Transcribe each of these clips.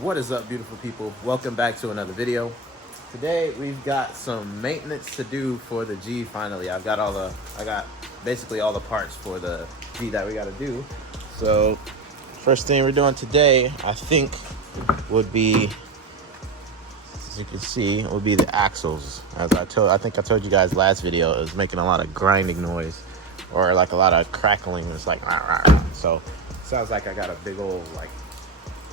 What is up, beautiful people? Welcome back to another video. Today we've got some maintenance to do for the G. Finally, I got basically all the parts for the G that we got to do. So first thing we're doing today, I think, would be, as you can see, would be the axles. I think I told you guys last video, it was making a lot of grinding noise, or like a lot of crackling. It's like rah, rah, rah. So it sounds like I got a big old like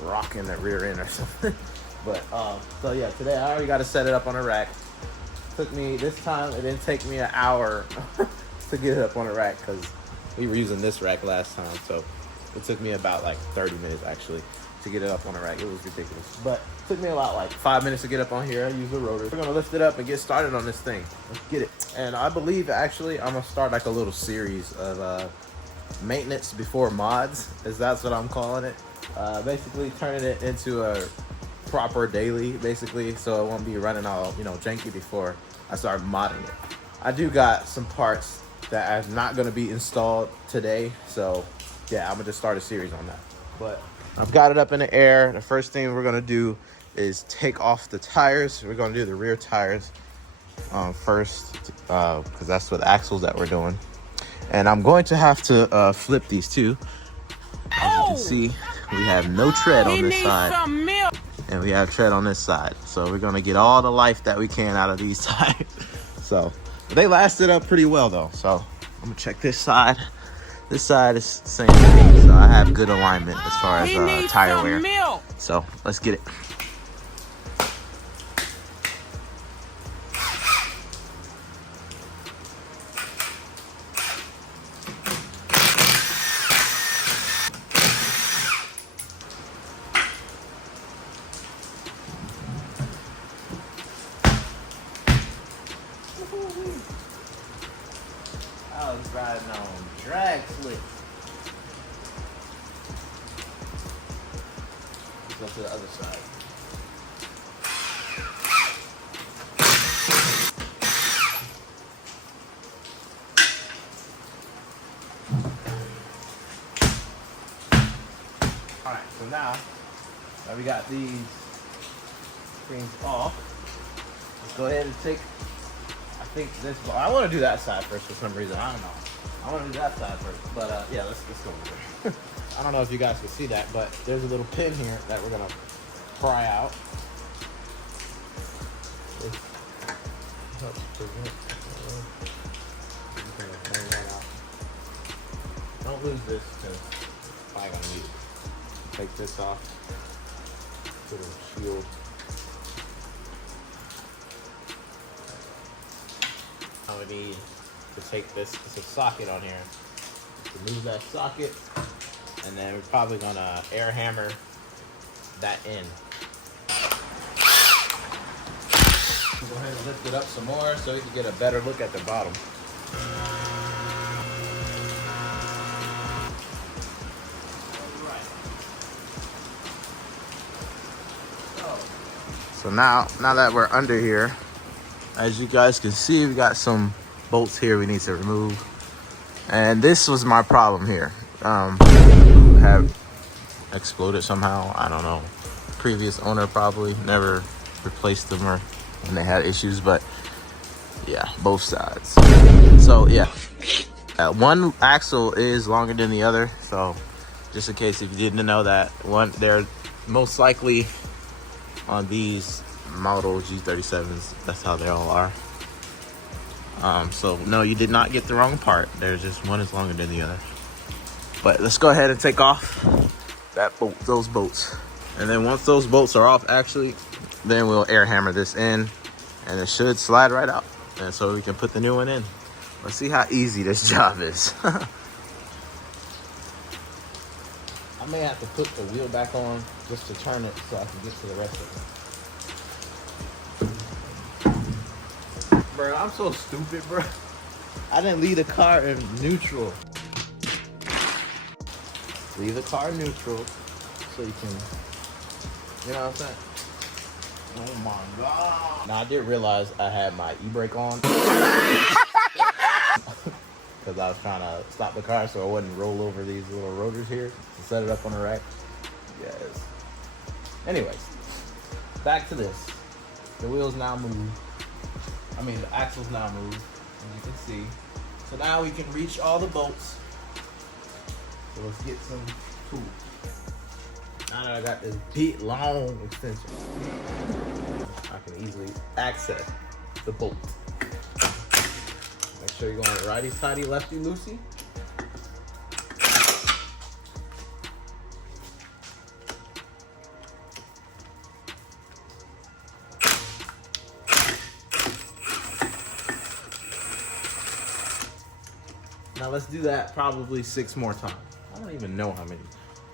rock in the rear end or something. But so yeah, today I already got to set it up on a rack. Took me this time, it didn't take me an hour to get it up on a rack because we were using this rack last time. So it took me about like 30 minutes actually to get it up on a rack. It was ridiculous, but it took me about like 5 minutes to get up on here. I use the rotor. We're gonna lift it up and get started on this thing. Let's get it. And I believe actually I'm gonna start like a little series of maintenance before mods, as that's what I'm calling it. Basically turning it into a proper daily, basically, so it won't be running all janky before I start modding it. I do got some parts that are not going to be installed today, so yeah, I'm gonna just start a series on that. But I've got it up in the air. The first thing we're gonna do is take off the tires. We're gonna do the rear tires first, because that's what the axles that we're doing. And I'm going to have to flip these two. As you can see, we have no tread on this side, and we have tread on this side. So we're gonna get all the life that we can out of these tires. So they lasted up pretty well though. So I'm gonna check this side. This side is the same thing. So I have good alignment as far as tire wear. So let's get it. I was riding on drag slick. Let's go to the other side. Alright, so now that we got these things off, let's go ahead and take, I think this, I want to do that side first for some reason. I don't know. I want to do that side first, but yeah, let's go over there. I don't know if you guys can see that, but there's a little pin here that we're gonna pry out. This helps prevent. Don't lose this because I'm probably gonna need it. Take this off. Put a shield. I would need to take this, it's a socket on here, remove that socket, and then we're probably gonna air hammer that in. Go ahead and lift it up some more so you can get a better look at the bottom. So now that we're under here, as you guys can see, we got some bolts here we need to remove. And this was my problem here. Have exploded somehow. I don't know. Previous owner probably never replaced them or when they had issues, but yeah, both sides. So yeah, one axle is longer than the other. So just in case if you didn't know that, they're most likely on these model G37s, that's how they all are. So no, you did not get the wrong part. There's just one is longer than the other. But let's go ahead and take off those bolts. And then once those bolts are off, actually, then we'll air hammer this in and it should slide right out. And so we can put the new one in. Let's see how easy this job is. I may have to put the wheel back on just to turn it so I can get to the rest of it. Bro, I'm so stupid, bro. I didn't leave the car in neutral. Leave the car neutral so you can, you know what I'm saying? Oh my God. Now I did realize I had my e-brake on. Because I was trying to stop the car so I wouldn't roll over these little rotors here to set it up on the rack. Yes. Anyways, back to this. The wheels now move. I mean, the axles now move, as you can see. So now we can reach all the bolts. So let's get some tools. Now that I got this big long extension, I can easily access the bolt. Make sure you're going righty tighty, lefty loosey. Now let's do that probably 6 more times. I don't even know how many.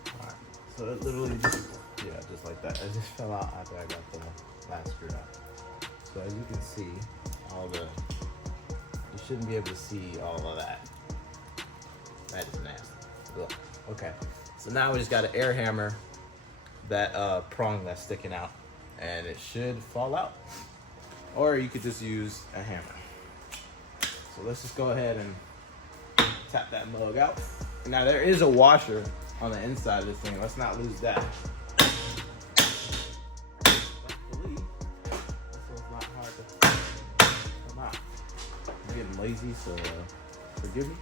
All right, so it literally just like that. It just fell out after I got the last screw out. So as you can see, you shouldn't be able to see all of that. That is nasty. Ugh. Okay, so now we just got to air hammer that prong that's sticking out, and it should fall out. Or you could just use a hammer. So let's just go ahead and tap that mug out. Now there is a washer on the inside of this thing. Let's not lose that. Thankfully, this one's not hard to come out. I'm getting lazy, so forgive me.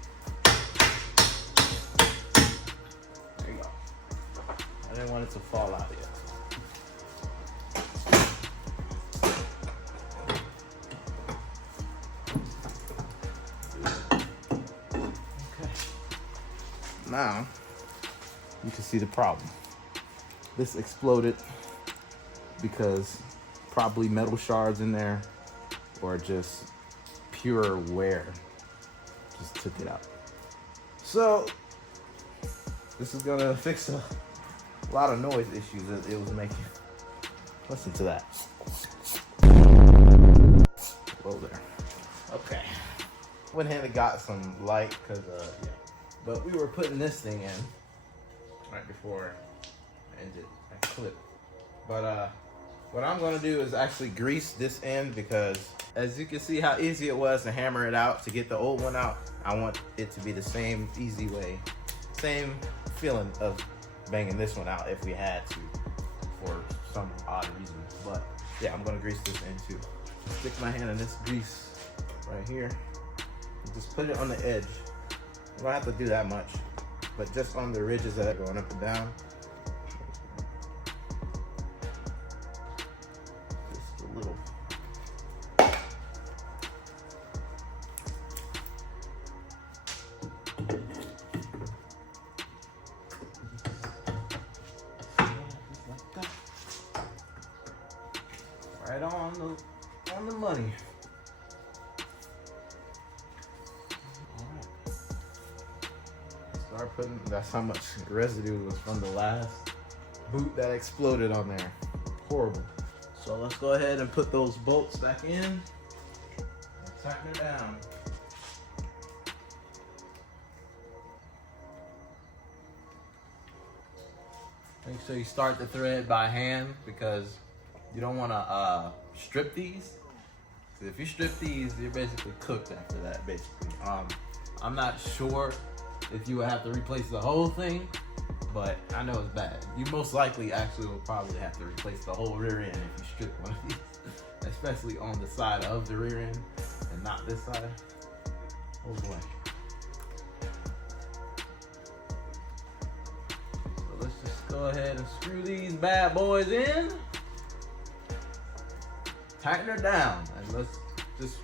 There you go. I didn't want it to fall out yet. Now, you can see the problem. This exploded because probably metal shards in there or just pure wear just took it out. So, this is gonna fix a lot of noise issues that it was making. Listen to that. Whoa there. Okay. Went ahead and got some light because, yeah. But we were putting this thing in right before I ended that clip. But what I'm gonna do is actually grease this end because as you can see how easy it was to hammer it out to get the old one out, I want it to be the same easy way, same feeling of banging this one out if we had to for some odd reason. But yeah, I'm gonna grease this end too. Stick my hand in this grease right here and just put it on the edge. You don't have to do that much, but just on the ridges that are going up and down. Just a little. Like that. Right on the money. Start putting, that's how much residue was from the last boot that exploded on there. Horrible. So let's go ahead and put those bolts back in and tighten it down. Make sure you start the thread by hand because you don't want to strip these. So if you strip these, you're basically cooked after that, basically. I'm not sure if you would have to replace the whole thing, but I know it's bad. You most likely actually will probably have to replace the whole rear end if you strip one of these, especially on the side of the rear end and not this side. Oh boy. So let's just go ahead and screw these bad boys in, tighten her down, and let's just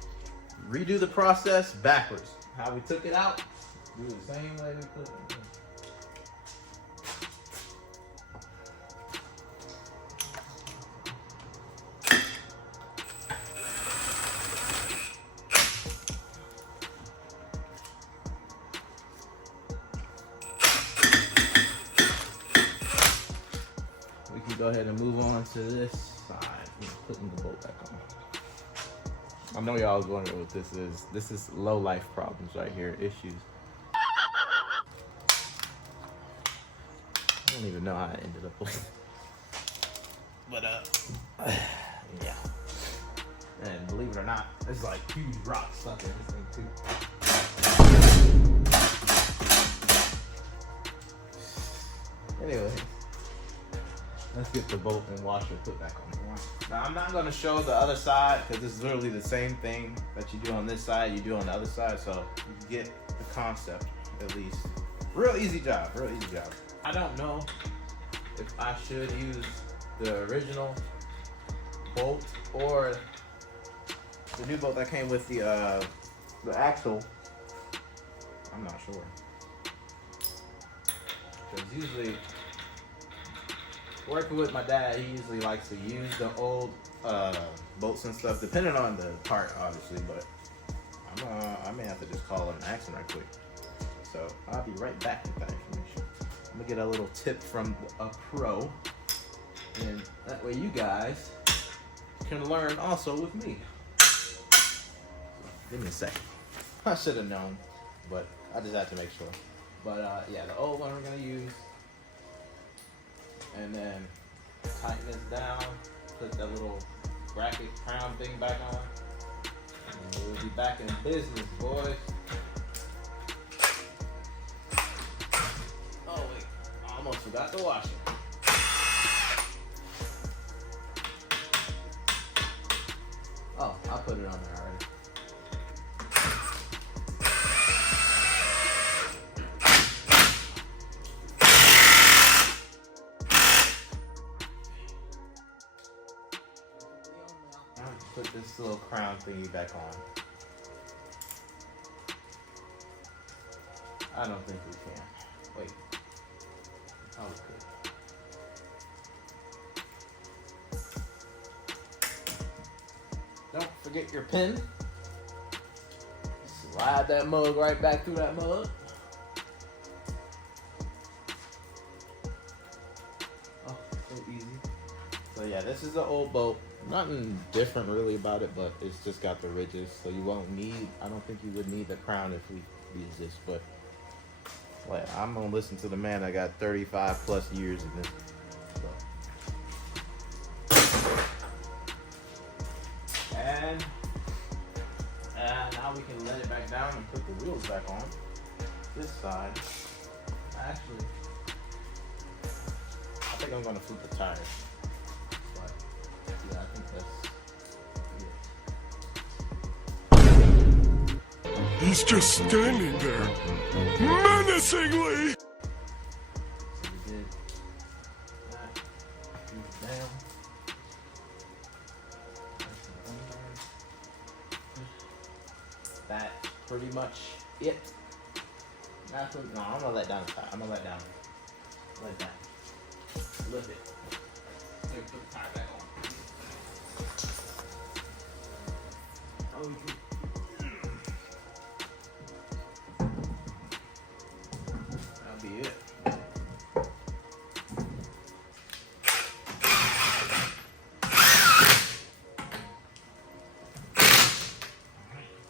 redo the process backwards. How we took it out, do the same way we put it in. We can go ahead and move on to this side. Putting the bolt back on. I know y'all was wondering what this is. This is low life problems right here, issues. I don't even know how I ended up with it. But yeah. And believe it or not, there's like huge rocks stuck in this thing too. Anyway, let's get the bolt and washer put back on. Now I'm not gonna show the other side because this is literally the same thing that you do on this side, you do on the other side, so you get the concept at least. Real easy job, real easy job. I don't know if I should use the original bolt or the new bolt that came with the axle. I'm not sure. Because usually, working with my dad, he usually likes to use the old bolts and stuff, depending on the part, obviously. But I may have to just call it an accident right quick. So I'll be right back with that information. I'm gonna get a little tip from a pro, and that way you guys can learn also with me. So, give me a second. I should have known, but I just had to make sure. But yeah, the old one we're gonna use. And then tighten this down, put that little bracket crown thing back on. And we'll be back in business, boys. Oh wait, I almost forgot the washer. Oh, I put it on there already. Put this little crown thingy back on. I don't think we can. Wait. Oh, we could. Don't forget your pin. Slide that mug right back through that mug. Oh, so easy. So yeah, this is the old bolt. Nothing different really about it, but it's just got the ridges, so you won't need, I don't think you would need the crown if we use this, but like, I'm gonna listen to the man that got 35 plus years in this. So. And now we can let it back down and put the wheels back on. This side, actually, I think I'm gonna flip the tires. Yeah, I think that's He's just standing there, menacingly! So we did that, down. That's pretty much it. That's what, no, I'm gonna let down the tire. I'm gonna let down. Let down. Lift it. Put the tire back on. That'll be it.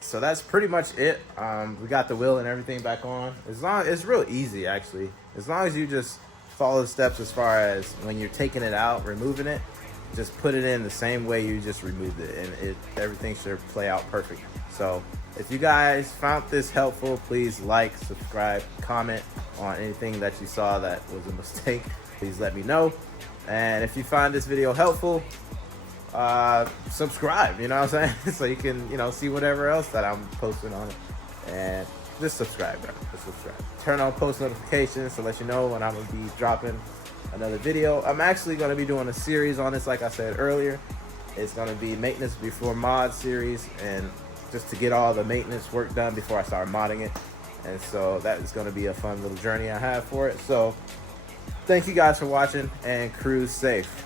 So that's pretty much it. We got the wheel and everything back on. It's real easy actually. As long as you just follow the steps as far as when you're taking it out, removing it, just put it in the same way you just removed it, and everything should play out perfect. So if you guys found this helpful, please like, subscribe, comment on anything that you saw that was a mistake. Please let me know. And if you find this video helpful, subscribe, you know what I'm saying? So you can, see whatever else that I'm posting on it. And just subscribe, bro. Just subscribe. Turn on post notifications to let you know when I'm gonna be dropping another video. I'm actually going to be doing a series on this, like I said earlier. It's going to be maintenance before mod series, and just to get all the maintenance work done before I start modding it. And so that is going to be a fun little journey I have for it. So thank you guys for watching, and cruise safe.